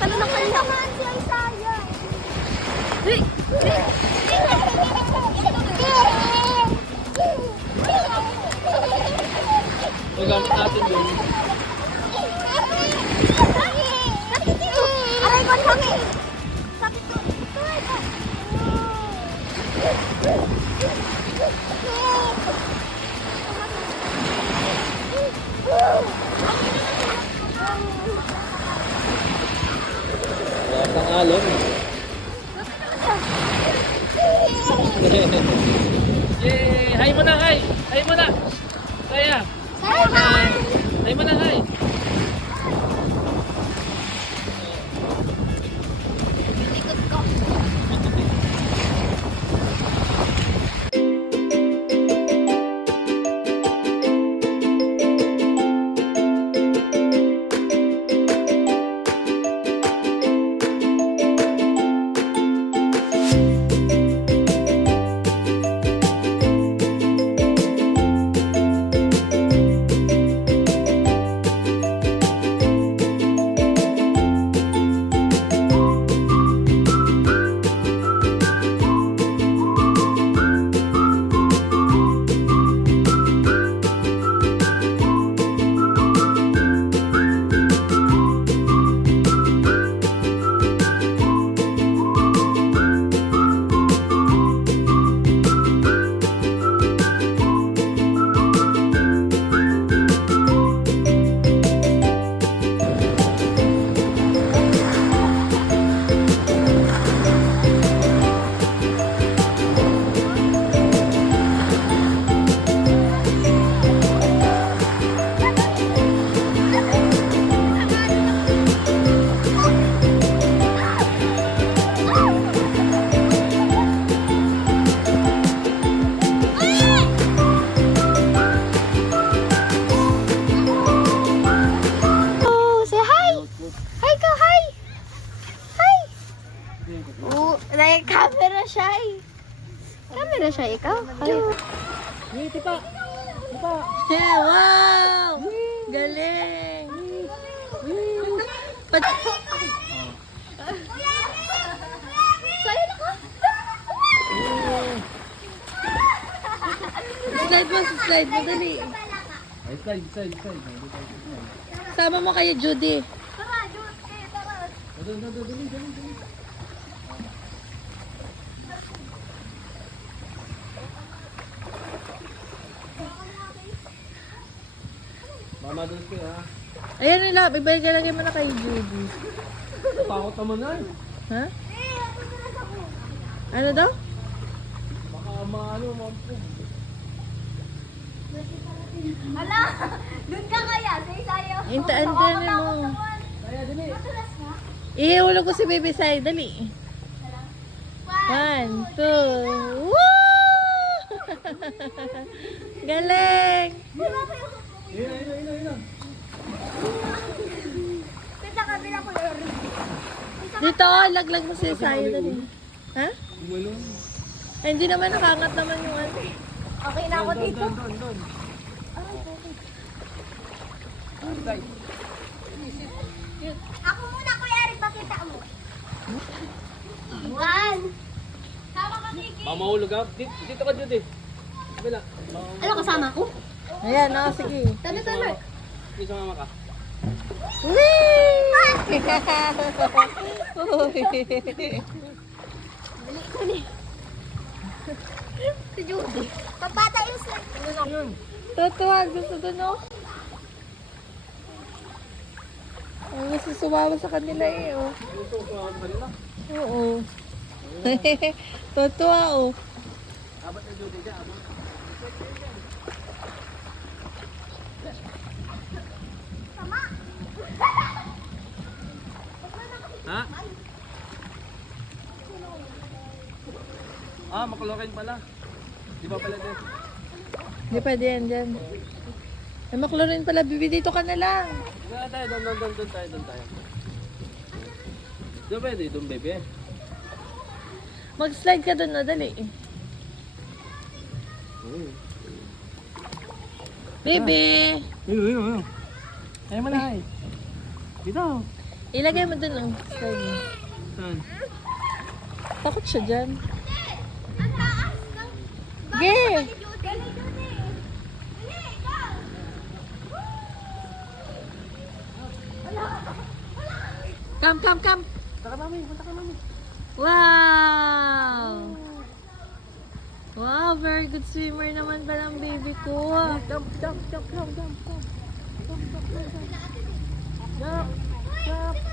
Talo na kayo. Samahan si Isaya. Magamit natin yun. Aray ko, hangi. Sakit ko. Wala pang alon. Yay! Hi mo na, hi! Hi mo na! Kaya! Hi mo na, hi! Camera shy. Camera shy ikaw? Hello. Hey, tipa! Tipa! Yeah, wow! Galing! Slide mo, dali. Ay, slide. Sama mo kay Judy. Dali. Mama, doon kayo ha. Ayan nila, ibalagay mo na kay Judy. Takot naman na eh. Ha? Ano daw? Baka maano, mampog. Hala! Doon ka kaya? Sa isayo? Intaan mo. Kaya, dali. Ihulog ko si Baby Sai, dali. 1, 2, woo! Galing! Ayun. Sa kabila ko yun. Dito, laglag mo si Sai, dali. Ha? Gumalo. Ay, hindi naman nakangat naman yung ano. Okay na ako dito. Doon. Slide. Ako muna, Kuya Eric, pakita mo. One. Sama ka, Kiki. Mamahulog ha. Dito ka, Judy. Kabila. Ano, kasama ko? Ayan, sige. Tano. Sige, sumama ka. Whee! Si Judy. Pabata yung slide. Totoo, gusto doon, no? Ang gusto sumama sa kanila eh, oh. Gusto ko sumama ka nila. Oo. Totoo, oh. Abat na Judy dyan. Abot. Ha? Makalokin pala. Di ba pala din? Hindi pwede yan dyan. Ay, maklorin pala, bibi. Dito ka na lang. Doon tayo. Doon pwede, doon bebe. Mag-slide ka doon, no? Dali. Baby! Ayun. Ayaw mo na, ay. Dito. Ilagay mo dun ang slide mo. Saan? Takot siya dyan. Ang taas ng... Ge! Dali, Judy. Dali, ikaw. Come. Punta ka mami, punta ka mami. Wow! Wow, very good swimmer naman pala ang baby ko. Jump.